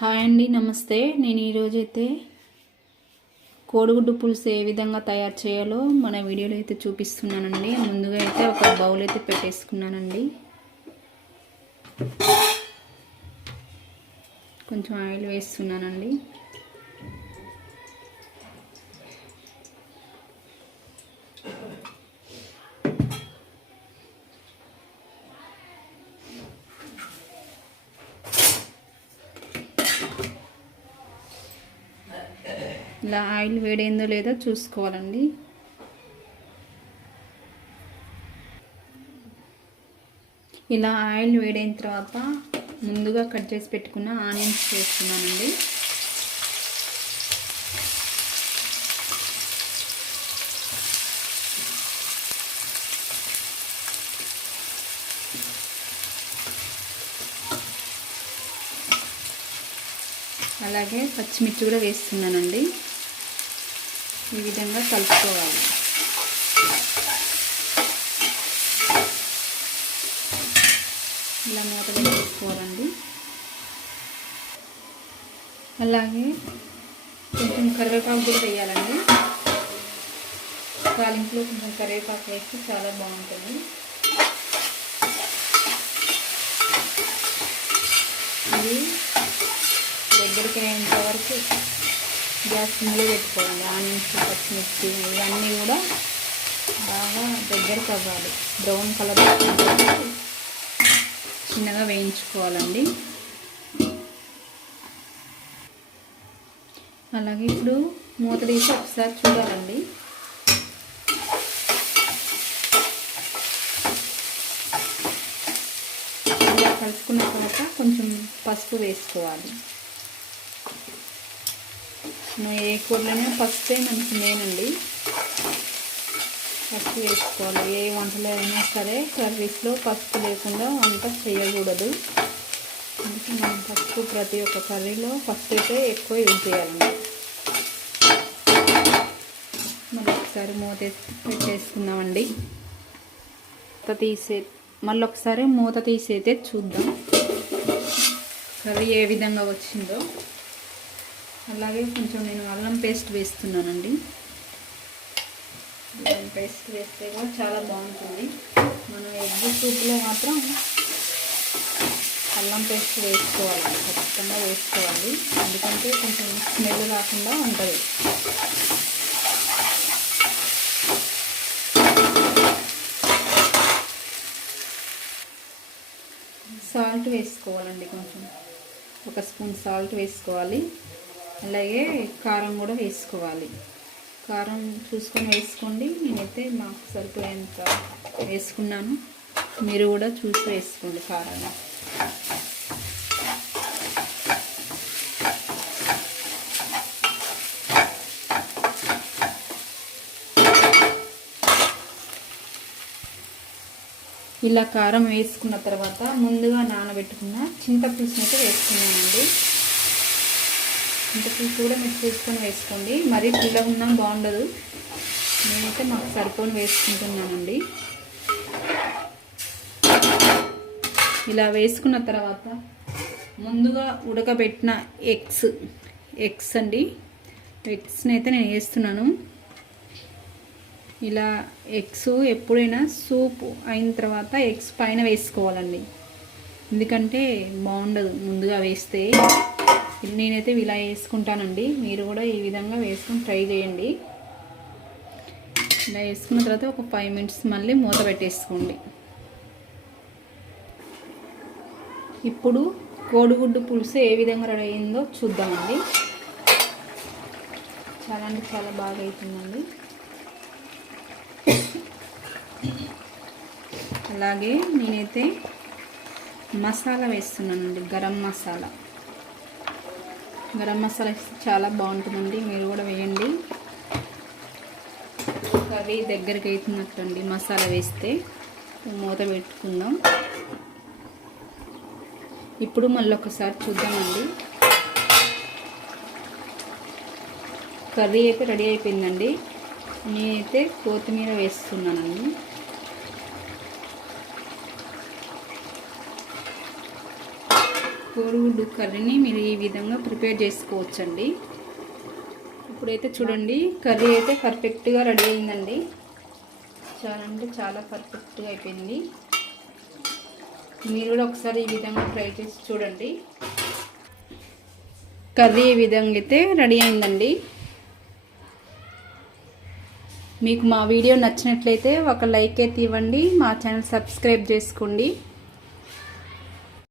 Hi అండి, నమస్తే. నేను ఈరోజైతే కోడిగుడ్డు పులుసు ఏ విధంగా తయారు చేయాలో మన వీడియోలో అయితే చూపిస్తున్నానండి. ముందుగా అయితే ఒక బౌల్ అయితే పెట్టేసుకున్నానండి. కొంచెం ఆయిల్ వేస్తున్నానండి. ఇలా ఆయిల్ వేడైందో లేదో చూసుకోవాలండి. ఇలా ఆయిల్ వేడైన తర్వాత ముందుగా కట్ చేసి పెట్టుకున్న ఆనియన్స్ వేస్తున్నానండి. అలాగే పచ్చిమిర్చి కూడా వేస్తున్నానండి. ఈ విధంగా కలుపుకోవాలి. ఇలా మూత వేసుకోవాలండి. అలాగే కొంచెం కరివేపాకు కూడా వేయాలండి. తాలింపులో కొంచెం కరివేపాకు వేస్తే చాలా బాగుంటుంది. ఇది దగ్గరికి అయ్యేంత వరకు గ్యాస్ సిమ్లో పెట్టుకోవాలి. ఆనియన్స్, పచ్చిమిర్చి ఇవన్నీ కూడా బాగా దగ్గరకు అవ్వాలి. బ్రౌన్ కలర్ చిన్నగా వేయించుకోవాలండి. అలాగే ఇప్పుడు మూత తీసి ఒకసారి చూడాలండి. ఇలా కలుసుకున్న తర్వాత కొంచెం పసుపు వేసుకోవాలి. ఏ కూరలోనే పసుపే మనకి మెయిన్ అండి. పసుపు వేసుకోవాలి. ఏ వంటలో అయినా సరే కర్రీస్లో పసుపు లేకుండా వంట చేయకూడదు. అందుకే మనం పసుపు ప్రతి ఒక్క కర్రీలో పసుపు అయితే ఎక్కువ యూజ్ చేయాలండి. మళ్ళీ ఒకసారి మూత పెట్టేసుకుందామండి. మళ్ళీ ఒకసారి మూత తీసైతే చూద్దాం కర్రీ ఏ విధంగా వచ్చిందో. అలాగే కొంచెం నేను అల్లం పేస్ట్ వేస్తున్నానండి. అల్లం పేస్ట్ వేస్తే కూడా చాలా బాగుంటుంది. మన ఎగ్ సూప్లో మాత్రం అల్లం పేస్ట్ వేసుకోవాలి, ఖచ్చితంగా వేసుకోవాలి. ఎందుకంటే కొంచెం స్మెల్ రాకుండా ఉంటుంది. సాల్ట్ వేసుకోవాలండి. కొంచెం ఒక స్పూన్ సాల్ట్ వేసుకోవాలి. అలాగే కారం కూడా వేసుకోవాలి. కారం చూసుకొని వేసుకోండి. నేనైతే మాకు సరిపోయేంత వేసుకున్నాను. మీరు కూడా చూసి వేసుకోండి కారం. ఇలా కారం వేసుకున్న తర్వాత ముందుగా నానబెట్టుకున్న చింతపులుసుని అయితే వేసుకున్నానండి. చింతపులుసు కూడా మీరు చూసుకొని వేసుకోండి. మరీ పుల్లగా ఉన్నా బాగుండదు. నేనైతే మాకు సరిపోని వేసుకుంటున్నానండి. ఇలా వేసుకున్న తర్వాత ముందుగా ఉడకబెట్టిన ఎగ్స్ అండి. ఎగ్స్ని అయితే నేను వేస్తున్నాను. ఇలా ఎగ్స్ ఎప్పుడైనా సూప్ అయిన తర్వాత ఎగ్స్ పైన వేసుకోవాలండి. ఎందుకంటే బాగుండదు ముందుగా వేస్తే. నేనైతే ఇలా వేసుకుంటానండి. మీరు కూడా ఈ విధంగా వేసుకొని ట్రై చేయండి. ఇలా వేసుకున్న తర్వాత ఒక 5 మినిట్స్ మళ్ళీ మూత పెట్టేసుకోండి. ఇప్పుడు కోడిగుడ్డు పులుసు ఏ విధంగా రెడీ అయిందో చూద్దామండి. చాలా అంటే చాలా బాగా అవుతుందండి. అలాగే నేనైతే మసాలా వేస్తున్నానండి. గరం మసాలా వేస్తే చాలా బాగుంటుందండి. మీరు కూడా వేయండి. కర్రీ దగ్గరికి అవుతున్నట్లండి మసాలా వేస్తే. మూత పెట్టుకుందాం. ఇప్పుడు మళ్ళీ ఒకసారి చూద్దామండి. కర్రీ అయితే రెడీ అయిపోయిందండి. నేనైతే కొత్తిమీర వేస్తున్నానండి. కోడిగుడ్డు కర్రీని మీరు ఈ విధంగా ప్రిపేర్ చేసుకోవచ్చండి. ఇప్పుడైతే చూడండి కర్రీ అయితే పర్ఫెక్ట్గా రెడీ అయిందండి. చాలా అంటే చాలా పర్ఫెక్ట్గా అయిపోయింది. మీరు కూడా ఒకసారి ఈ విధంగా ట్రై చేసి చూడండి. కర్రీ ఈ విధంగా అయితే రెడీ అయిందండి. మీకు మా వీడియో నచ్చినట్లయితే ఒక లైక్ అయితే ఇవ్వండి. మా ఛానల్ సబ్స్క్రైబ్ చేసుకోండి.